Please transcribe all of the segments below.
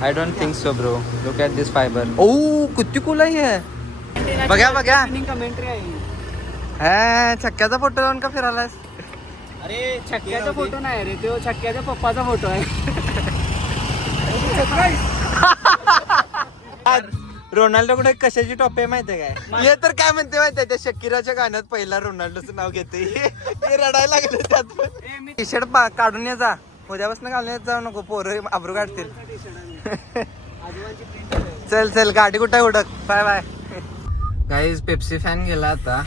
I don't think so, bro. Look at this fiber. Oh, किती cool आहे हे. बघा बघा. कमेंट्री आहे. हा, छक्क्याचा फोटो लावून का फिरायलास? अरे छक्क्याचा फोटो नाही रे, तो छक्क्याच्या पप्पाचा फोटो आहे. रोनाल्डोकडे कशाची टॉप आहे माहितीये काय? हे तर काय म्हणते माहितीये, त्या शकीराच्या गाण्यात पहिला रोनाल्डोचं नाव घेते. हे रडायला लागले त्यात. टी शर्ट काढून ये जा, उद्यापासून घालून येत जाऊ नको, पोरं आबरू काढतील. चल चल, गाडी कुठे उडक. Bye bye. Guys Pepsi fan गेला आता.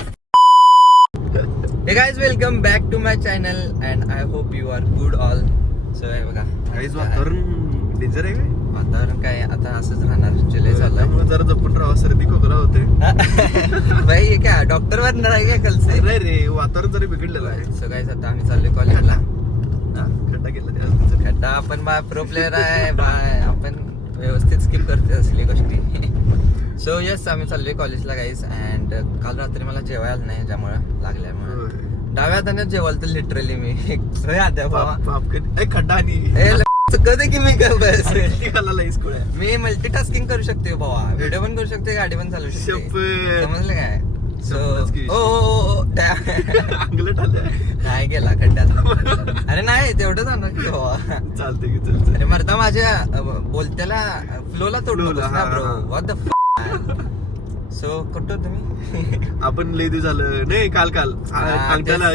Hey guys welcome back to my channel and I hope you are good all. So हे बघा काहीच वातावरण डेंजर आहे काय? वातावरण काय आता असंच राहणार. जुलै झालं, जरा जपून राहा, सर्दी खोकला होते. भाई हे काय डॉक्टर वरणार आहे काय कलसे? नाही रे, वातावरण जरी बिघडलेलं आहे. सो गाईज आता आम्ही चाललोय कॉलेजला. खड्डा गेला त्या खड्डा आपण बा प्रो प्लेअर आहे बाय, आपण व्यवस्थित स्किप करते असली गोष्टी. सो येस आम्ही चाललोय कॉलेजला गाईज. अँड काल रात्री मला जेवायला नाही, ज्यामुळे लागल्यामुळे डाव्या हाताने जेवाल तर लिटरली मी खड्डा आणि कधी की मी बस स्कूल मी मल्टीटास्किंग करू शकते बाबा. व्हिडिओ पण करू शकते, गाडी पण चालू शकते. समजलं काय? सो अंगलट आलं नाही गेला खड्ड्यात. अरे नाही तेवढं जाणार की बाबा. चालते की चालते. अरे मरता माझ्या बोलत्याला फ्लोला तोडलो ना ब्रो. व्हॉट द सो कुठं तुम्ही? आपण लई दिवस झालं नाही, काल अंगठ्याला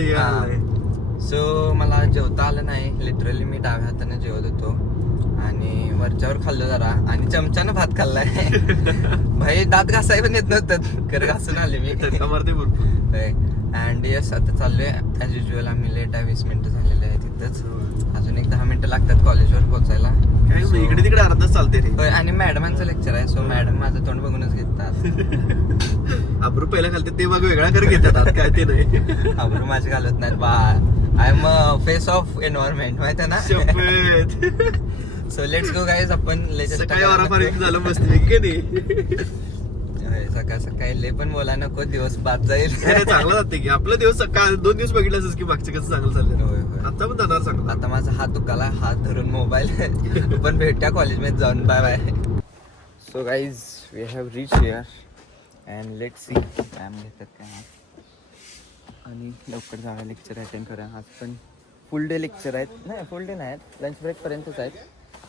सो मला जेवता आलं नाही. लिटरली मी डाव्या हाताने जेवत होतो आणि वरच्यावर खाल्लं जरा आणि चमच्यानं भात खाल्लाय. भाई दात घासाय पण येत नव्हतं, खरं घासून आले मी. अँड येस आता चाललोय ऍज युजल. आम्ही लेट आहे, 20 मिनिटं झालेले आहे तिथंच. अजून एक 10 मिनिटं लागतात कॉलेजवर पोहोचायला. इकडे तिकडे अर्धा चालते रे. होय, आणि मॅडमांचं लेक्चर आहे. सो मॅडम माझं तोंड बघूनच घेतात. अब्रू पहिला घालते ते मग वेगळा कर घेतात, काय ते नाही. अब्रू माझे घालत नाहीत बा. I am face of environment, माहिती आहे ना. So let's go guys. आपण झालं मस्त की सकाळ सकाळी ले पण बोला नको, दिवस बाद जाईल. चांगला जाते की आपला दिवस सकाळ 2 दिवस बघितलं की मागचे कसं चांगलं चाललं. आता पण जाणार चांगलं. आता माझा हात दुखाला, हात धरून मोबाईल. पण भेटूया कॉलेजमध्ये जाऊन. Bye bye. So guys we have reach here and let see ma'am घेतात काय. आणि लवकर जाऊया, लेक्चर अटेंड करा. आज पण फुल डे लेक्चर आहेत. नाही फुल डे नाही आहेत, लंच ब्रेकपर्यंतच आहेत.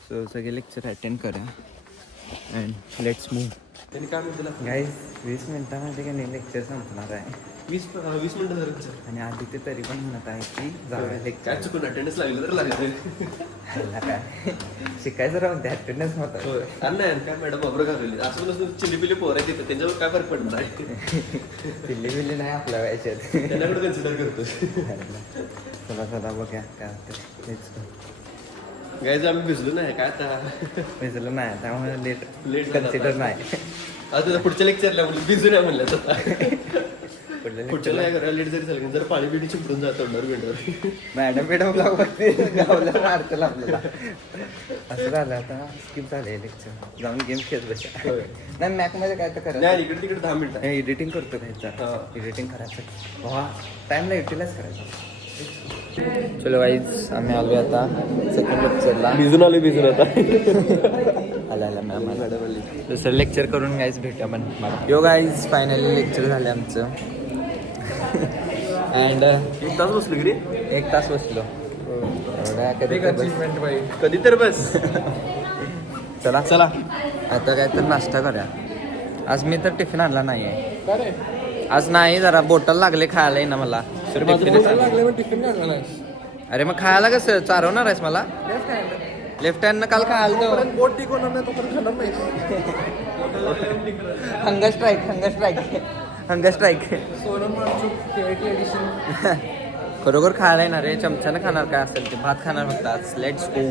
सो सगळे लेक्चर अटेंड करा अँड लेट्स मूव्ह. गाईज 20 मिनिटांमध्ये का नाही लेक्चर संपणार आहे. 20 मिनिटं झालं. आणि आधी ते तरी पण म्हणत आहे की जाऊया लेक्चर. काय चुकून अटेंडन्स लागलं तर लागलं काय शिकायचं राहून ते अटेंडन्स होतं. नाही काय मॅडम वापर घालवली असं नसतं. चिल्ली पिल्ली पोरं आहेत तिथं, त्यांच्यावर काय फरक पडणार आहे? चिल्ली बिल्ली नाही आपल्या व्हायच्यात. त्यांच्याकडे कन्सिडर करतो. चला चला बघा काय होतं. गायज आम्ही भिजलो नाही काय आता. भिजलं नाही त्यामुळे लेट लेट कन्सिडर नाही. आता पुढच्या लेक्चरला म्हणलं भिजू नाही म्हणलं पुढच्या नाही करा. लेट जरी झालं जर पाणी बिडी चिपडून जात तोंडावर. मॅडम ब्लॉग बघते गावला मारतं आपल्याला. असं झालं आता स्किप झालं लेक्चर. जाऊन गेम खेळत बसा. नाही मॅक मध्ये काय तर करा. नाही इकडे तिकडे 10 मिनिटं एडिटिंग करतो घ्यायचा. एडिटिंग करायचं भावा, टाइमला युटिलाइज करायचा. चलो गाईज आम्ही आलो आता सेकंड लेक्चरला. भिजून आता आला मॅम आला. दुसरं लेक्चर करून गाईज भेटूया आपण. यो गाईज फायनली लेक्चर झाले आमचं. अँड 1 तास बसलो की रे. 1 तास बसलो. कधी तर बस. चला चला आता काय तर नाश्ता करूया. आज मी तर टिफिन आणला नाही आहे आज. नाही जरा बोटल लागले खायला ना मला. अरे मग खायला कसं चारवणार आहेस मला? लेफ्ट हँड काल खायला हंगर स्ट्राईक. खरोखर खायला येणार रे. चमच्यानं खाणार काय असेल ते. भात खाणार फक्त आज. Let's go.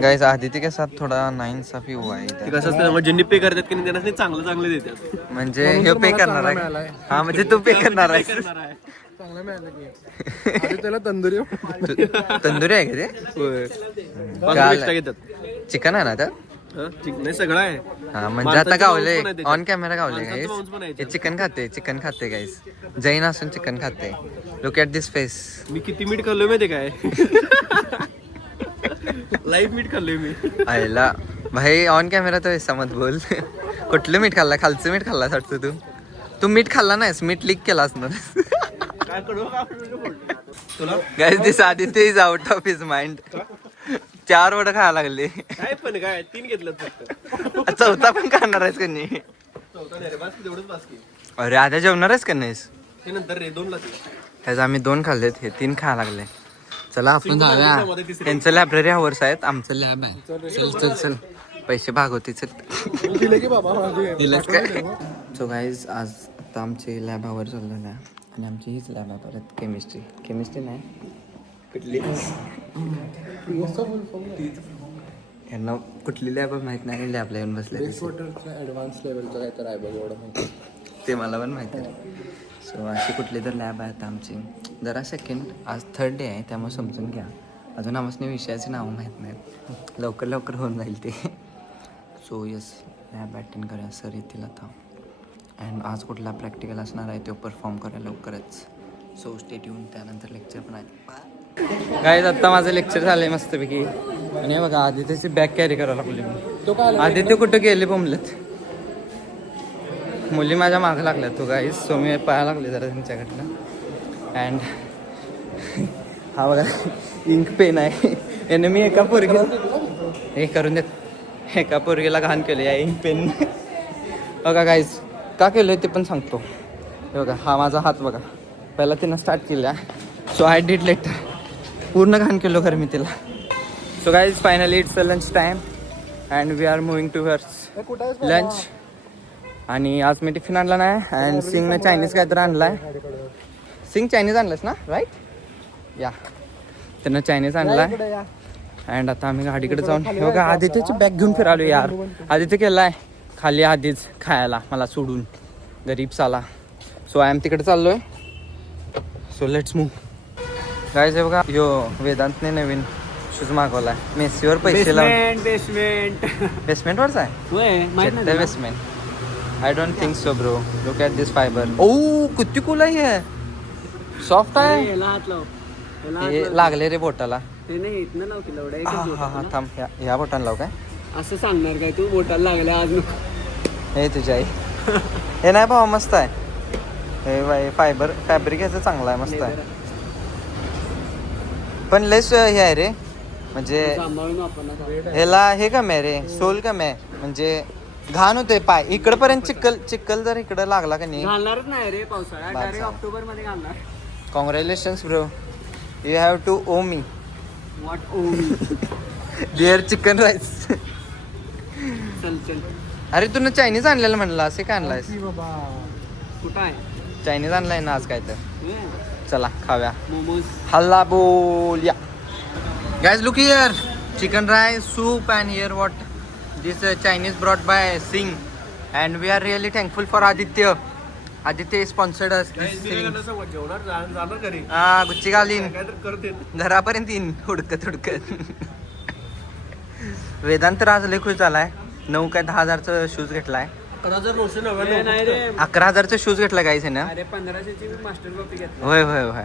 गाइस आदित्य के साथ थोडा नाइंसाफी हुआ है. कसं असतं ज्यांनी पे करतात की त्यांना चांगलं देतात. म्हणजे हे पे करणार आहे. हा म्हणजे तू पे करणार आहेस. चांगलं मिळालं की त्याला तंदुरी तंदुरी आहे का ते? चिकन आहे ना त्यात? नाही सगळं आहे. हा म्हणजे आता गावले ऑन कॅमेरा गावले गाईस. हे चिकन खाते गाईस. जैन असून चिकन खाते. Look at this face. मी किती मीठ खाल्लो माहिती काय? लाईव्ह मीठ खाल्लोय मी. आयला भाई ऑन कॅमेरा तर ऐसा मत बोल. कुठलं मीठ खाल्ला? खालचं मीठ खाल्ला वाटतं तू मीठ खाल्ला नाहीस, मीठ लीक केला असणार. काय करू तुला guys this Aditya is out of his mind. 4 वडं खायला लागले. काय पण काय 3 घेतलं फक्त. चौथा पण खाणार आहेस का नाही? चौथा नाही रे, बास की तेवढंच बास की. अरे आधी जेवणार आहेस का नाहीस? ते नंतर रे 2 ला. ह्याचं आम्ही 2 खाल्लेत, हे 3 खायला लागले. चला आपण जाऊया. त्यांचं लायब्ररी आवर्स आहेत, आमचं लॅब आहे. चल चल चल पैसे भागवते चल. दिलं की बाबा दिलंच काय? सो गाईज आज आता आमचे लॅब आवर चाललेलं आहे आणि आमची हीच लॅब आहे परत केमिस्ट्री नाही कुठली यांना कुठली लॅब माहित नाही, लॅबला येऊन बसले. ऍडव्हान्स लेवलचं काय तर आहे बघ एवढं माहिती. ते मला पण माहिती आहे. सो अशी कुठली तर लॅब आहेत आमची. जरा सेकंड आज 3rd डे आहे त्यामुळे समजून घ्या. अजून आम्हाला विषयाचे नावं माहीत नाहीत, लवकर होऊन जाईल ते. सो यस लॅब अटेंड करूया, सर येतील आता. अँड आज कुठला प्रॅक्टिकल असणार आहे तो परफॉर्म करूया लवकरच. सो स्टेट येऊन त्यानंतर लेक्चर पण आहे. गाईज आत्ता माझं लेक्चर झालं आहे मस्तपैकी. आणि बघा आदित्यची बॅग कॅरी करायला लागली मी. आदित्य कुठं गेले बोंबलत. मुली माझ्या मागं लागल्या तो गाईज. सो मी पाहायला लागले जरा त्यांच्याकडनं. अँड हा बघा इंक पेन आहे. याने मी एका पोरगीला घाण केलं या इंक पेन. बघा गाईज का केलं ते पण सांगतो. हे बघा हा माझा हात बघा, पहिला तिनं स्टार्ट केला. So I did later. पूर्ण घाण केलो खरं मी तिला. So guys finally it's a lunch time and we are moving towards lunch. आणि आज मी टिफिन आणला नाही अँड सिंगनं चायनीज काहीतरी आणलाय. सिंग चायनीज आणलंस ना राईट या. त्यानं चायनीज आणलाय. अँड आता आम्ही गाडीकडे जाऊन हे बघा आदित्यची बॅग घेऊन फिरालो यार. आदित्य केलाय खाली आधीच खायला मला सोडून गरीब साला. सो आय एम तिकडे चाललोय. So let's move guys. हे बघा यो वेदांतने नवीन शूज मागवलाय. मेसीवर पैसे लावून. बेसमेंटवरच आहे basement. I don't think so bro. Look at this fiber. Oh, किती कूल आहे हे. सॉफ्ट आहे. हे लागले रे बोटाला. ते नाही इथनं लाव की लवडा. हा थांब ह्या बोटाला लाव काय असं सांगणार काय तू? बोटाला लागल्या आज नको. हे तुझ्या आई. हे नाही भावा मस्त आहे हे बाई. फॅब्रिक ह्याचं चांगलं आहे, मस्त आहे. पण लेस हे आहे रे, म्हणजे सांभाळून आपण ह्याला हे कमी आहे रे, सोल कमी आहे. म्हणजे घाण होते पाय इकडपर्यंत. चिक्कल जर इकडे लागला का नाही घालणारच नाही रे पावसाळ्यात. डायरेक्ट ऑक्टोबर मध्ये घालणार. Congratulations bro, you have to owe me what owe me there chicken rice. चल चल. अरे तू चायनीज आणलेलं म्हणलं, असे काय आणलायस? कुठं आहे चायनीज आणलाय ना आज काय तर. चला खाव्या. मोमोज हल्ला बोल या. Guys look here, chicken rice, soup and here what this Chinese brought by Singh. And we are really thankful for Aditya. Aditya sponsored us. हा गुच्ची घालीन घरापर्यंत येईन हुडकत. वेदांत राज लय खुश झालाय. 9 काय 10,000चा शूज घेतलाय. 11,000चा शूज घेतला गाईस ना. अरे 1500ची मास्टर कॉपी घेतली. होय होय होय.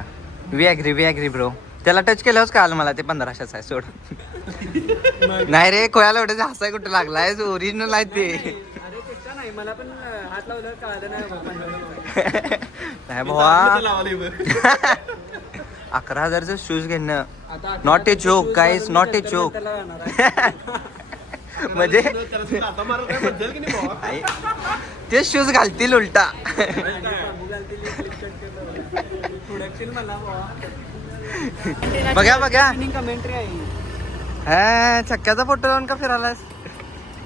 We agree bro. त्याला टच केल्यावरच कळालं मला ते 1500चं आहे. सोड नाही रे, कोयाला एवढं हसाय कुठं लागलाय, ओरिजिनल आहे ते. अरे तेच नाही, मला पण हात लावल्यावर कळालं नाही. नाही भावा 11,000चं शूज घेणं not a joke guys, not a joke. म्हणजे ते शूज घालतील उलटा. बघा कमेंट्री आहे. हा छक्क्याचा फोटो लावून का फिरायलास?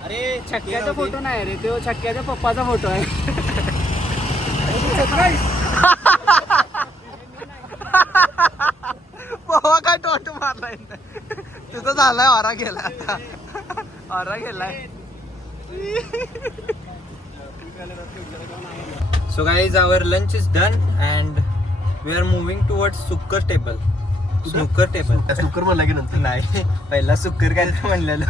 अरे छक्क्याचा फोटो नाही रे, तो छक्क्याच्या पप्पाचा फोटो आहे. पोहा काय टोट मारलाय तुझं. झालाय ऑरा गेला आता. ऑरा गेलाय. So guys, our lunch is done and we are moving towards snooker table. सुकर म्हणला की नंतर नाही, पहिला सुकर काय म्हणलेलं.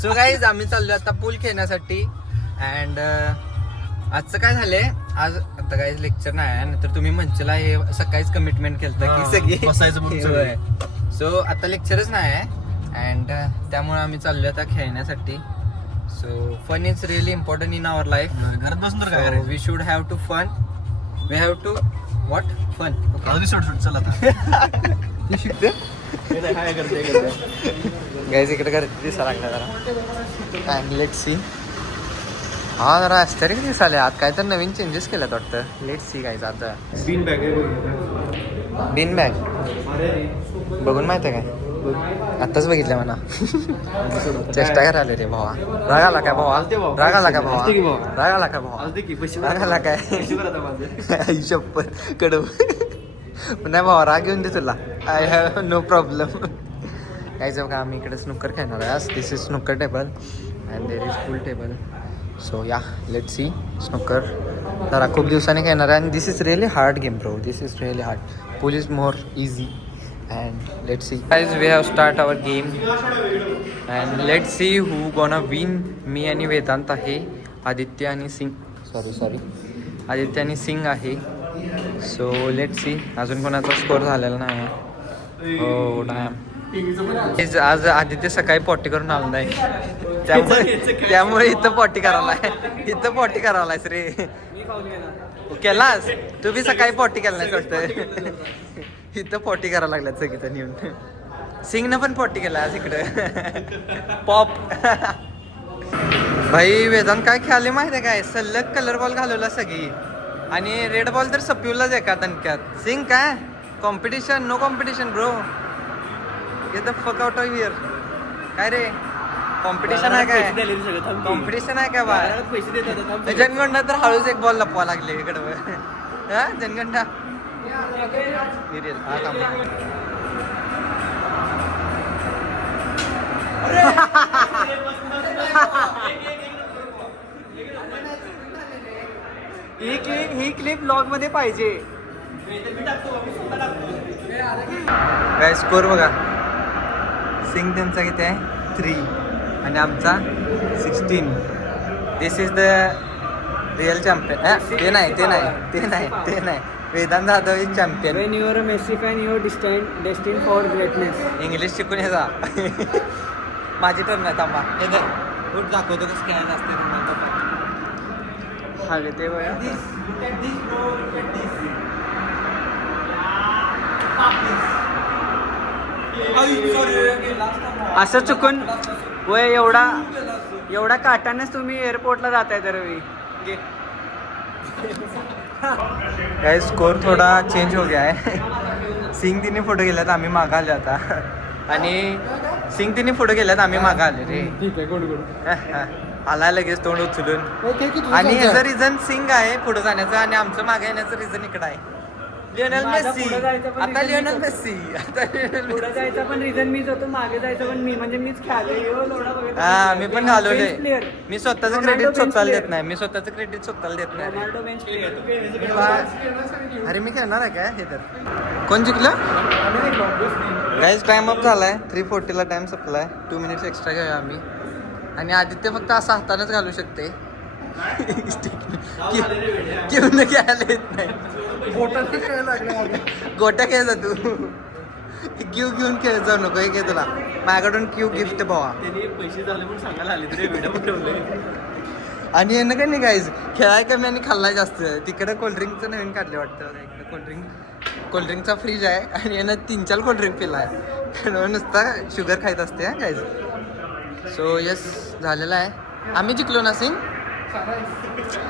सो गाईज आम्ही चाललो आता पूल खेळण्यासाठी. अँड आजचं काय झालंय, आज आता काही लेक्चर नाही, नंतर तुम्ही म्हणशीला हे सकाळीच कमिटमेंट केलं की सगळी बसायचं म्हणून सगळे. सो आता लेक्चरच नाही आहे अँड त्यामुळे आम्ही चाललो आता खेळण्यासाठी. So fun is really important in our life. घरात बसून तर काय we should have to fun. We have to what fun. सोड चल आता. तू शिकते काय करते गाईज इकडे करते दिसा लागला जरा. And let C. हा जरा आश्चर्य दिसाले आत काय तर नवीन चेंजेस केल्यात वाटतं. लेट सी गाईज आता. बीन बॅग आहे. बीन बॅग बघून माहिती आहे काय? आत्ताच बघितलं म्हणा. चेष्टा करायला रे भावा. राग आला काय भावा? राग आला काय भावा? राग आला काय भावा? राग आला काय? आई शपथ कडव. नाही भावा राग येऊन दे तुला. I have no problem. काय जाऊ का आम्ही इकडे स्नूकर खेळणार आहे. This is snooker table and there is pool table. So yeah let see snooker जरा खूप दिवसांनी खेळणार आहे. And this is really hard game bro. This is really hard. Pool is more easy. And let's see guys, we have start our game and let's see who gonna win. मी आणि वेदांत आहे. आदित्य आणि सिंग आदित्य आणि सिंग आहे. So let's see. अजून कोणाचा score झालेला नाही. हो डॅम. आज आदित्य सकाळी पॉटी करून आला नाही त्यामुळे इथं पॉटी करायलायस रे. केलास तू बी सकाळी पॉटी केला नाही वाटतं. इथं पॉटी करायला लागल्यात सगळीजण येऊन. सिंगनं पण पॉटी केला आज इकडं. पॉप. भाई वेदांत काय खेळले माहिती आहे काय? सलग कलर बॉल घालवला सगळी आणि रेड बॉल तर सपिवलाच एका तणक्यात. सिंग काय competition? No competition bro. Get the fuck out of here. काय रे कॉम्पिटिशन आहे काय? कॉम्पिटिशन आहे काय बा? जनगणना तर हळूच एक बॉल लपवा लागले इकडं. जनगणना ही क्लिप लॉग मध्ये पाहिजे. काय स्कोर बघा. सिंग त्यांचा किती आहे? 3 आणि आमचा 16. This is the real champion. ते नाही Vedant Jadhav is champion. When you are a Messi fan, you are destined for greatness. English शिकून हे जा. माझी टर्न आहे थांबा. हे धर उठ दाखवतो कसं खेळायचं असते. हा ते बघा. असं चुकून वय एवढा काटानेच तुम्ही एअरपोर्टला जाताय तर काय स्कोर थोडा चेंज हो गया है. सिंग तिने फोटो गेल्यात आम्ही मागं आले आता. आणि सिंग तिने फोटो गेल्यात आम्ही मागं आले रे. ठीक आहे गुड. आला लगेच तोंड उचलून. आणि ह्याचं रिझन सिंग आहे पुढे जाण्याचं आणि आमचं मागे येण्याचं रिझन इकडं आहे. Lionel Messi. आता लिओनेल मेस्सी. पुढे जायचं पण रिझन मीच होतो, मागे जायचं पण मी. म्हणजे मीच खेळले. हा मी पण घालवले. मी स्वतःचं क्रेडिट स्वतःला देत नाही. देत नाही. अरे मी खेळणार आहे काय? हे तर कोण जिंकलं? काहीच टाइम अप झालाय. 3:40 ला टाइम संपलाय. 2 मिनिट्स एक्स्ट्रा घेऊया आम्ही. आणि आदित्य फक्त असं हातानंच घालू शकते. घेऊन खेळायला येत नाही. गोट्या खेळ जा तू. घेऊन खेळ जाऊ नको. हे घे तुला माझ्याकडून क्यू गिफ्ट भावा. पैसे झाले म्हणून सांगायला आले तरी व्हिडिओ ठेवले. आणि यांना काही नाही गाईज खेळाय कमी आणि खाल्लाय जास्त. तिकडे कोल्ड्रिंकचं नवीन काढले वाटतं. इकडे कोल्ड्रिंकचा फ्रीज आहे आणि यानं 3-4 कोल्ड्रिंक पिलाय. नुसता शुगर खायत असते हा गाईज. सो यस झालेला आहे. आम्ही जिंकलो ना सिंग.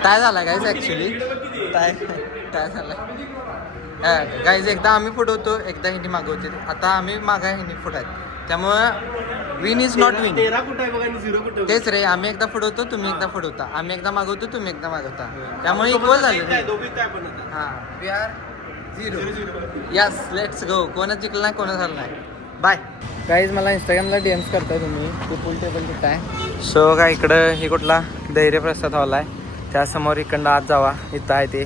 काय झाला गाईज ॲक्च्युली काय झालं गाईज? एकदा आम्ही फुटवतो, एकदा हिंदी मागवते. आता आम्ही मागा हिंदी फुटायत. त्यामुळं विन इज नॉट विन. 13 कुठं आहे बघा आणि 0 कुठं. तेच रे. आम्ही एकदा फुटवतो, तुम्ही एकदा फुटवता. आम्ही एकदा मागवतो, तुम्ही एकदा मागवता. त्यामुळे इक्वल झालं. हां we are 0. Yes let's go. कोणच जिंकलं नाही, कोणच झालं नाही. Bye guys. मला इंस्टाग्रामला DMs करताय तुम्ही की पूल टेबल कुठं आहे. सो काय इकडं हे कुठला धैर्यप्रसाद हॉल आहे. त्यासमोर इकडं आत जावा. इथं आहे ते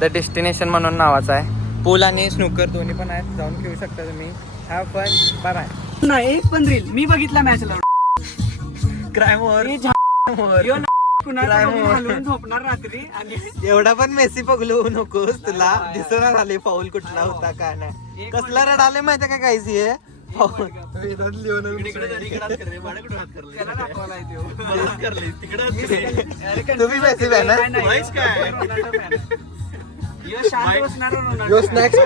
द डेस्टिनेशन म्हणून नावाचं आहे. पूल आणि स्नूकर दोन्ही पण आहेत. जाऊन खेळू शकता तुम्ही. Have fun. Bye bye. नाही एक पण रील मी बघितला मॅचला. Crime over. कुणाला बघून हलवून झोपणार रात्री आणि एवढा पण मेसी पगलू नकोस तुला दिसणार आले फाऊल कुठला होता काय नाही. कसला रडाले माहितीये का काहीच हे फाऊल तुम्ही मेसी फॅन शांत बसणार स्नॅक्स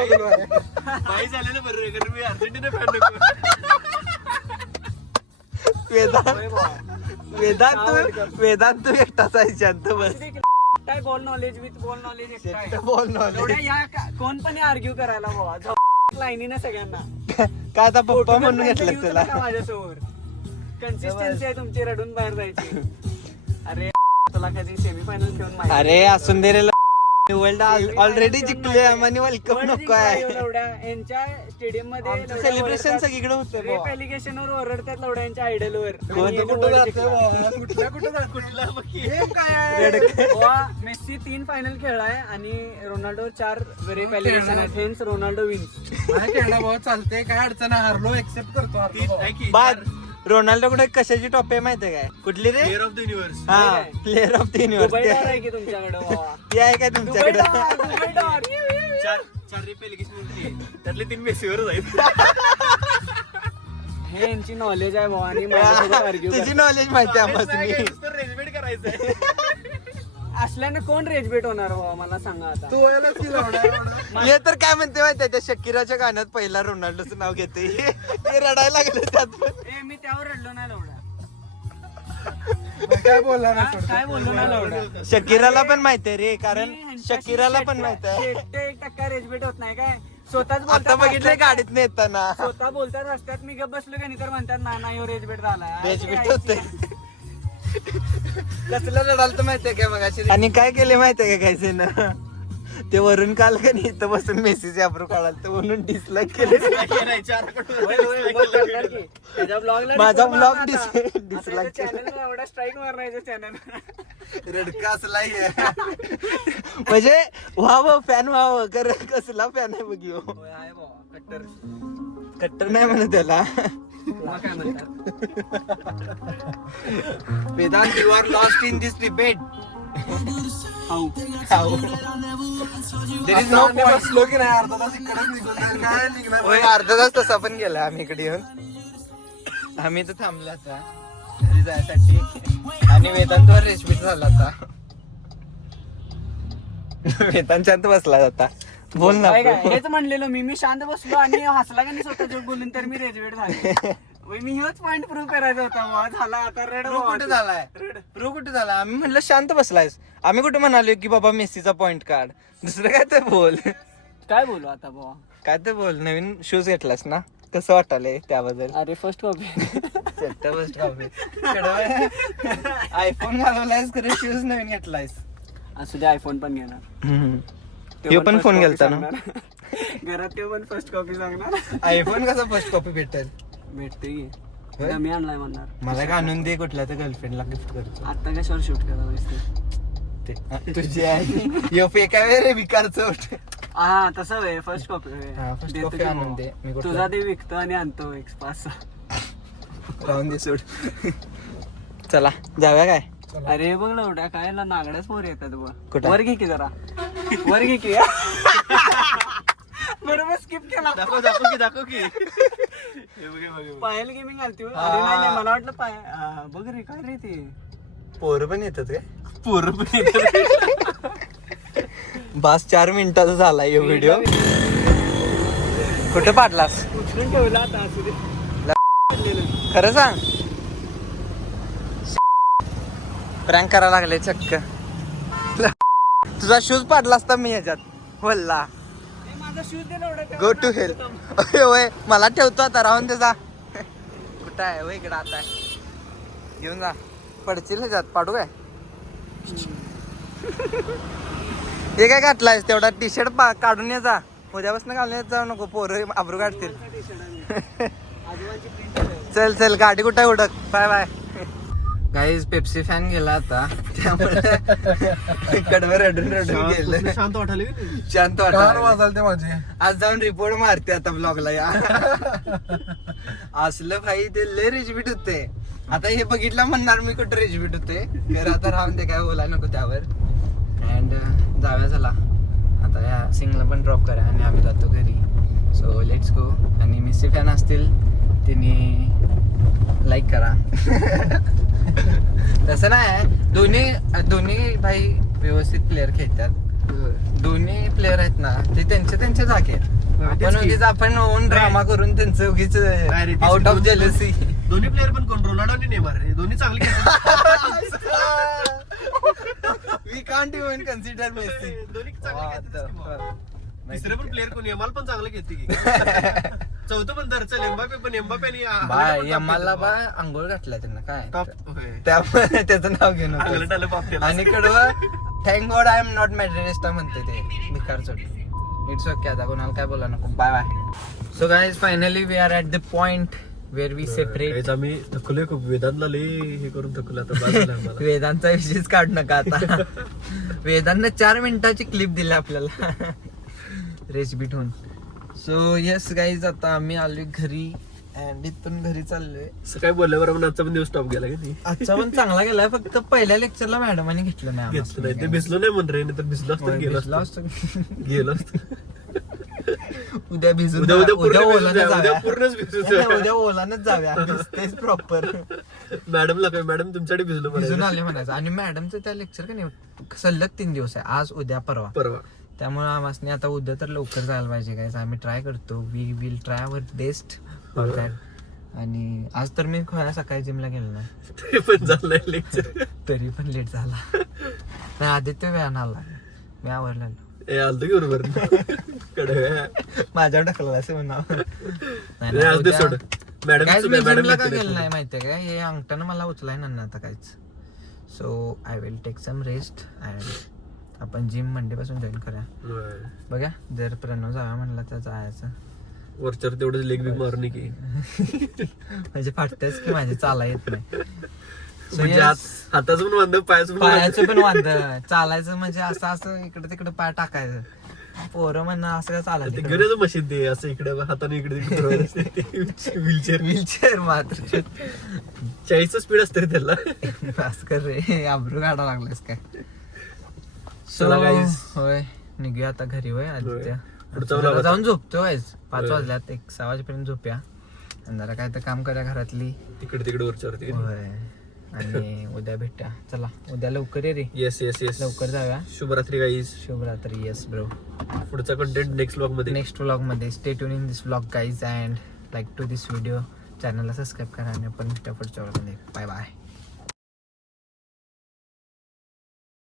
वेदांत तू एकटाच आहे शांत बस. काय ball knowledge with ball knowledge ball knowledge या कोण पण आर्ग्यू करायला बाबा लाईनीनं सगळ्यांना काय आता पप्पा म्हणून घेतलं त्याला. माझ्यासमोर कन्सिस्टन्सी आहे तुमची रडून बाहेर जायची. अरे तुला कधी सेमीफायनल खेळून माहिती अरे असून दे रे वर्ल्ड ऑलरेडी जिंकले आम्हाला वेलकम नको आहे. यांच्या स्टेडियम मध्ये सेलिब्रेशन सगळीकडे होतं रेप एलिगेशन वर ओरडतात लवड्यांच्या आयडल वर. मेस्सी 3 फायनल खेळलाय आणि रोनाल्डो 4 रेप एलिगेशन आहेत. Hence Ronaldo wins. चालते काय अडचण हारलो एक्सेप्ट करतो. रोनाल्डो कडे कशाची टॉप आहे माहितीये काय कुठली रे? Player of the universe. हा प्लेअर ऑफ द युनिव्हर्स आहे की तुमच्याकडे बाबा? ती आहे काय तुमच्याकडे? चार रिपेलिगेशन त्यातले 3 मेसीवरच आहेत. हे यांची नॉलेज आहे भावा आणि माझ्यासोबत आर्ग्यू तुझी नॉलेज माहिती आहे आम्हाला. रेजमेंट करायचंय असल्याने कोण रेजबेट होणार भावा मला सांगा आता. हे तर काय म्हणते माहितीये त्या शकीराच्या गाण्यात पहिला रोनाल्डोचं नाव घेते ते रडायला लागले त्यात पण. मी त्यावर रडलो नाही लवडा. काय बोलला काय बोललो नाही लवडा. शकीराला पण माहितीये रे कारण शकीराला पण माहित आहे 1% रेजबेट होत नाही काय. स्वतःच आता बघितलंय गाडीत येताना स्वतः बोलतात रस्त्यात मी गप बसलो की नाही तर म्हणतात ना ह्यो रेजबेट झाला. रेजबेट होते कसलं रडाल तर माहितीये काय मग. आणि काय केले माहितीये का काहीच ना ते वरून काल का नाही इथं बसून मेसेज अप्रूव्ह काढाल तर म्हणून डिसलाईक केले. माझा ब्लॉग डिसलाईक चॅनल एवढा स्ट्राईक मारायचं चॅनल. रडका असला म्हणजे व्हावं फॅन व्हावं कर कसला फॅन आहे बघ. कट्टर कट्टर नाही म्हणत त्याला. काय म्हणतात Vedant you are lost in this debate. अर्धा तास तसा पण गेला आम्ही इकडे येऊन. आम्ही तर थांबलो आता घरी जायसाठी आणि वेदांतवर रेस्पिट झाला आता. वेदांत शांत बसला जाता. बोल ना. हेच म्हणलेलो मी शांत बसलो आणि हसला का नाही स्वतः जोड बोलून तर मी रेजवेट झाले. मी हेच पॉइंट प्रूव्ह करायचा होता. झाला आता रेड. कुठे झालाय प्रूव्ह कुठे झाला? आम्ही म्हणलं शांत बसलायस. आम्ही कुठे म्हणालो की बाबा मेस्सीचा पॉइंट काढ. दुसरं काय तर बोल. काय बोलू आता बाबा? काय तर बोल. नवीन शूज घेतलास ना कसं वाटायलंय त्याबद्दल? अरे फर्स्ट कॉपी आयफोन घालवलायस खरे शूज नवीन घेतलायस. असू दे आयफोन पण घेणार. हे पण फोन गेलता ना घरात ते पण फर्स्ट कॉपी सांगणार. आयफोन कसा फर्स्ट कॉपी भेटेल? भेटते की मी आणलाय म्हणणार. मला का आणून दे कुठल्या तर गर्लफ्रेंडला गिफ्ट करतो. आता कशावर शूट करायला ते तुझी आहे यो फेक आहे रे विकारचं. हा तसं वे फर्स्ट कॉपी फर्स्ट कॉपी आणून दे. मी तुझा ते विकतो आणि आणतो एक्सपास. राहून दे सोड. चला जाऊया काय? अरे बघ ना उड्या काय नागड्याच पोर येतात बघ. कुठं? वर घे की जरा वर घे की. बरोबर स्किप केला. दाखव की पायल गेमिंग आलती. नाही मला वाटलं बघ रे काय रे ते पोरं पण येतात काय? पोरं पण येतात. बस 4 मिनिटाचा झाला यो व्हिडिओ. कुठे पाडलास? उचलून ठेवला आता. असू दे खरं सांग. प्रँक करायला लागले चक्क. तुझा शूज पाडला असता मी ह्याच्यात वल्ला. माझा शूज दे एवढा. Go to hell. होय मला ठेवतो आता राहून दे जा. कुठं आहे वय इकडं आता घेऊन जा. पडशील ह्याच्यात पाडू काय? हे काय घातलायस तेवढा टी शर्ट काढून ये जा. उद्यापासून घालून येत जाऊ नको पोरं आबरू काढतील. चल चल गाडी कुठं उडक. Bye bye. Guys Pepsi fan गेला आता त्यामुळे कडवं रडून रडून गेलं. शांत वाटायला की नाही? शांत कार वाटत वाजाल ते माझे. आज जाऊन रिपोर्ट मारते आता ब्लॉगला या. असलं भाई ते लय रेजबीट होते. आता हे बघितलं म्हणणार मी कुठं रेजबीट होते तर आता राहून ते काय बोलायला नको त्यावर. अँड जाऊया चला आता या सिंगला पण ड्रॉप करा आणि आम्ही जातो घरी. सो लेट्स गो. आणि मेसी फॅन असतील तिने लाईक करा. तसं नाही, दोन्ही भाई व्यवस्थित प्लेअर खेळतात. दोन्ही प्लेअर आहेत ना ते त्यांच्या जागे आपण उगीच आपण ओन ड्रामा करून त्यांचं उगीच आउट ऑफ जेलसी. दोन्ही प्लेअर पण कोण रोनाल्डो आणि नेमार दोन्ही चांगले खेळतात. We can't even consider Messi. दोन्ही चांगले खेळतात. तिसरे पण प्लेअर कोण यमाल पण चांगलं घेते की. चौथं पण धरचं एम्बापे पण एम्बापे बाय यमाला बा आंघोळ घातला त्यांना काय त्यामुळे त्याचं नाव घेऊन आणि कडवं thank God I am not Madridista म्हणते ते भिकार चोट. It's okay. आता कोणाला काय बोला नको. Bye bye. So guys finally we are at the point where we separate. आम्ही थकलोय खूप. वेदांतला लय हे करून थकलो आता. वेदांचा विषयच काढू नका आता. वेदांना 4 मिनिटाची क्लिप दिली आपल्याला रेसबीट होऊन. सो येस गाईज आता आम्ही आलोय घरी अँड इथून घरी चाललोय. सकाळी बोलल्यावर आपण आजचा पण दिवस स्टॉप गेला की नाही. आजचा पण चांगला गेलाय. फक्त पहिल्या लेक्चरला मॅडमांनी घेतलं नाही घेतलं नाही ते भिजलो नाही म्हण रे. नाही तर भिजलो असतं गेलो असतं. गेलो असतं. उद्या भिजून उद्या उद्या ओलानं उद्या जाऊया. पूर्णच भिजलो. उद्या ओलानच जाऊया. भिजतेच प्रॉपर. मॅडमला काय मॅडम तुमच्यासाठी भिजलो भिजून आले म्हणायचं. आणि मॅडमचं त्या लेक्चर का नाही सलग 3 दिवस आहे. आज उद्या परवा. त्यामुळे आम्हाला आता उद्या तर लवकर जायला पाहिजे काय. आम्ही ट्राय करतो. We will try our best. आणि आज तर मी सकाळी जिमला गेलो नाही. तरी पण झालंय लेक्चर. तरी पण लेट झाला. नाही आदित्य वेळानं आला. मी आवरलेलो. आलतो की बरोबर. माझ्यावर टाकला असं म्हणा. मॅडम का गेलं नाही माहितीये का. हे अंगठानं मला उचलाय ना आता काहीच. So I will take some rest. आपण जिम मंडे पासून जॉईन करूया. बघा जर प्रणव जावा म्हणला तर जायचं. वरच्यावर तेवढं लेग बिग मारून की म्हणजे फाटतेच की माझे चाला येत नाही. हाताचं पण वांद पायाचं पण वांद. चालायचं म्हणजे असं इकडे तिकडे पाय टाकायचं. पोरं म्हणणं असं काय चालायचं. गरज मशीन ते असं इकडे हाताने इकडे व्हीलचेअर मात्र 40 स्पीड असते रे त्याला. असं कर रे. आब्रू काढा लागलास काय. चला guys. होय निघूया आता घरी. होय आदित्य पुढचा जरा जाऊन झोपतो. 5 वाजल्यात. 6 वाजेपर्यंत झोप्या. आणि जरा काय तर काम करा घरातली. तिकडे वरच्यावरती. होय आणि उद्या भेटा. चला उद्या लवकर ये रे. येस लवकर जाऊया. शुभरात्री गाईज. शुभरात्री. Yes bro. पुढचा कंटेंट नेक्स्ट व्लॉग मध्ये. Stay tune in this vlog guys and like to this video. चॅनलला सबस्क्राईब करा आणि आपण पुढच्या व्लॉग मध्ये. Bye bye.